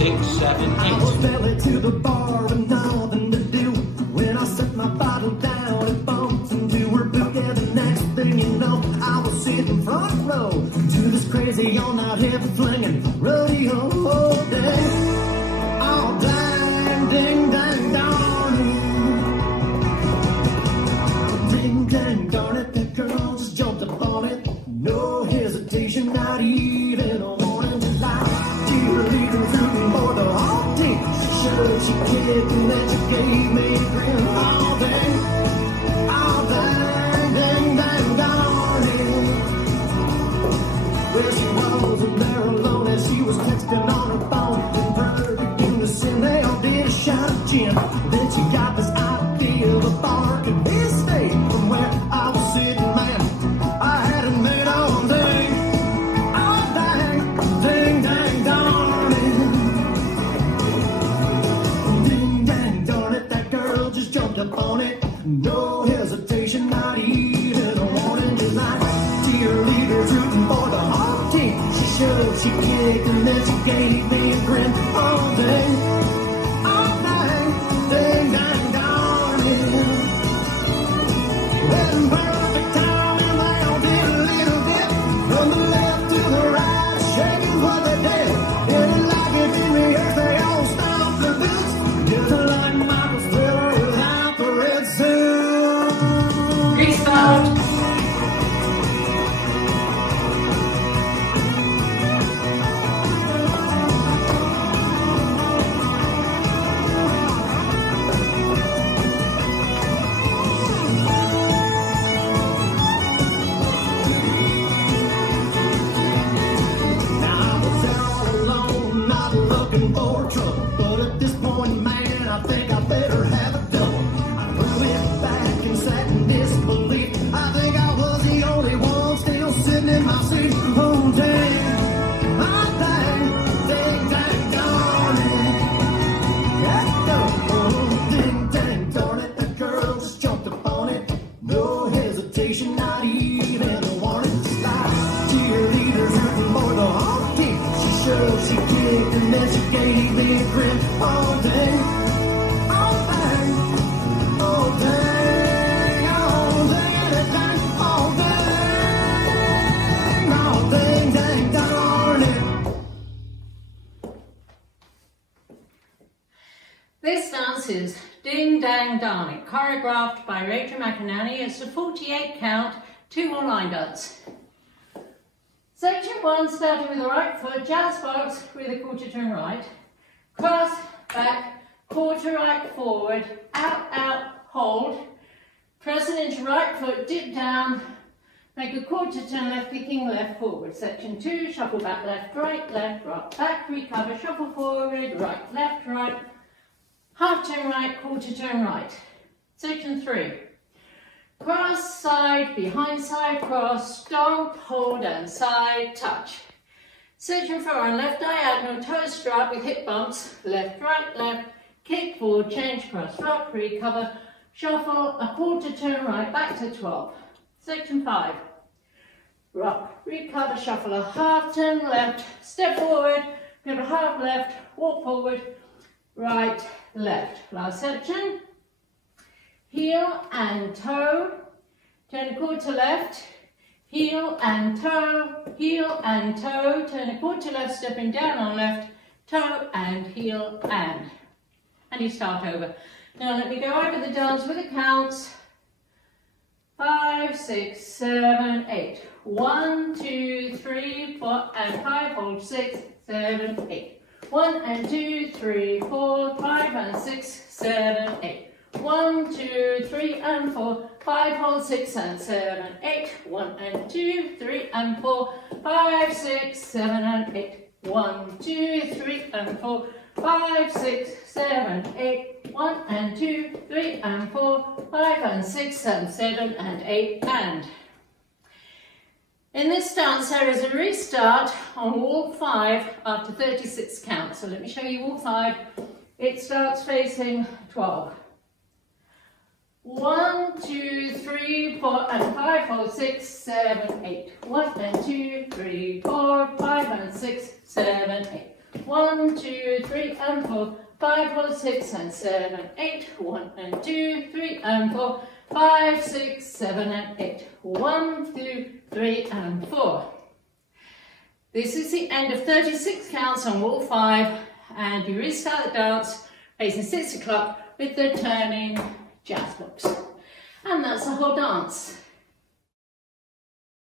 6, 7, 8. I was belly to the bar with nothing to do. When I set my bottle down, it bumped into her boot. Yeah, the next thing you know, I was sitting front row to this crazy all-night hip flinging rodeo. Oh, dang. Oh, dang, ding, dang, darn it. Ding, dang, darn it. That girl just jumped up on it. No hesitation, not even a warning. July cheerleaders rooting for the home team. She showed, she kicked, and then she gave me a grin. Oh, dang, ding, dang, darn it. Well, she wasn't there alone as she was texting on her phone. In perfect unison, they all did a shot of gin. Then she got this idea the bar could be a state from where I was sitting, man. I hadn't made all day. Oh, dang, ding, dang, darn it. Ding, dang, darn it. That girl just jumped up on it. No hesitation, not even a warning. Just like cheerleaders rooting for the home team. She shoved, she kicked, and then she gave me a grin. Oh, dang, ding, dang, darn it. Well, in perfect timing, they all did a little dip. From the left to the right, shaking what they did. It like it in the earth, they all stomped their boots. Just like Michael Thriller without the red suit. Restart. Now I was there all alone, not looking for trouble. But at this point, man, I think I better have a double. I threw it back and sat in disbelief. I think I was the only one still sitting in my seat. Oh, dang, ding, dang, darn it. Oh, ding, dang, darn it. That girl just jumped up on it. No hesitation, not even a warning. Just like cheerleaders rooting for the home team. She shoved, she kicked, and then she gave me a grin. Oh, dang, oh, dang, oh, dang, oh, dang, dang, oh, dang, oh, dang, dang, darn it. This dance is Ding Dang Darn It, choreographed by Rachel McInerney. It's a 48 count, 2 more line dance. Section 1, starting with the right foot, jazz box with a quarter turn right, cross, back, quarter right forward, out, out, hold, press it into right foot, dip down, make a quarter turn left, kicking left forward. Section 2, shuffle back, left, right, back, recover, shuffle forward, right, half turn right, quarter turn right. Section 3, cross, side, behind side, cross, stomp, hold and side, touch. Section 4, on left diagonal, toe strap with hip bumps, left, right, kick forward, change, cross, rock, recover, shuffle, a quarter turn right, back to 12. Section 5, rock, recover, shuffle, a half turn left, step forward, give a half left, walk forward, right, left. Last section, heel and toe, turn a quarter left, heel and toe, turn a quarter left, stepping down on left, toe and heel and you start over. Now let me go over the dance with the counts. 5, 6, 7, 8. 1, 2, 3, 4 and 5, hold 6, 7, 8. 1 and 2, 3, 4, 5 and 6, 7, 8. 1, 2, 3 and 4, 5, hold 6 and 7, 8. 1 and 2, 3 and 4, 5, 6, 7 and 8. 1, 2, 3 and 4, 5, 6, 7, 8. 1 and 2, 3 and 4, 5 and 6 and 7 and 8 and. In this dance there is a restart on wall 5 after 36 counts. So let me show you wall 5. It starts facing 12. 1, 2, 3, 4 and 5, hold 6, 7, 8. 1 and 2, 3, 4, 5 and 6, 7, 8. 1, 2, 3 and 4, 5, 4, 6 and 7, 8, 1 and 2, 3 and 4, 5, 6, 7 and 8, 1, 2, 3 and 4. This is the end of 36 counts on wall 5, and you restart the dance facing 6 o'clock with the turning jazz box. And that's the whole dance.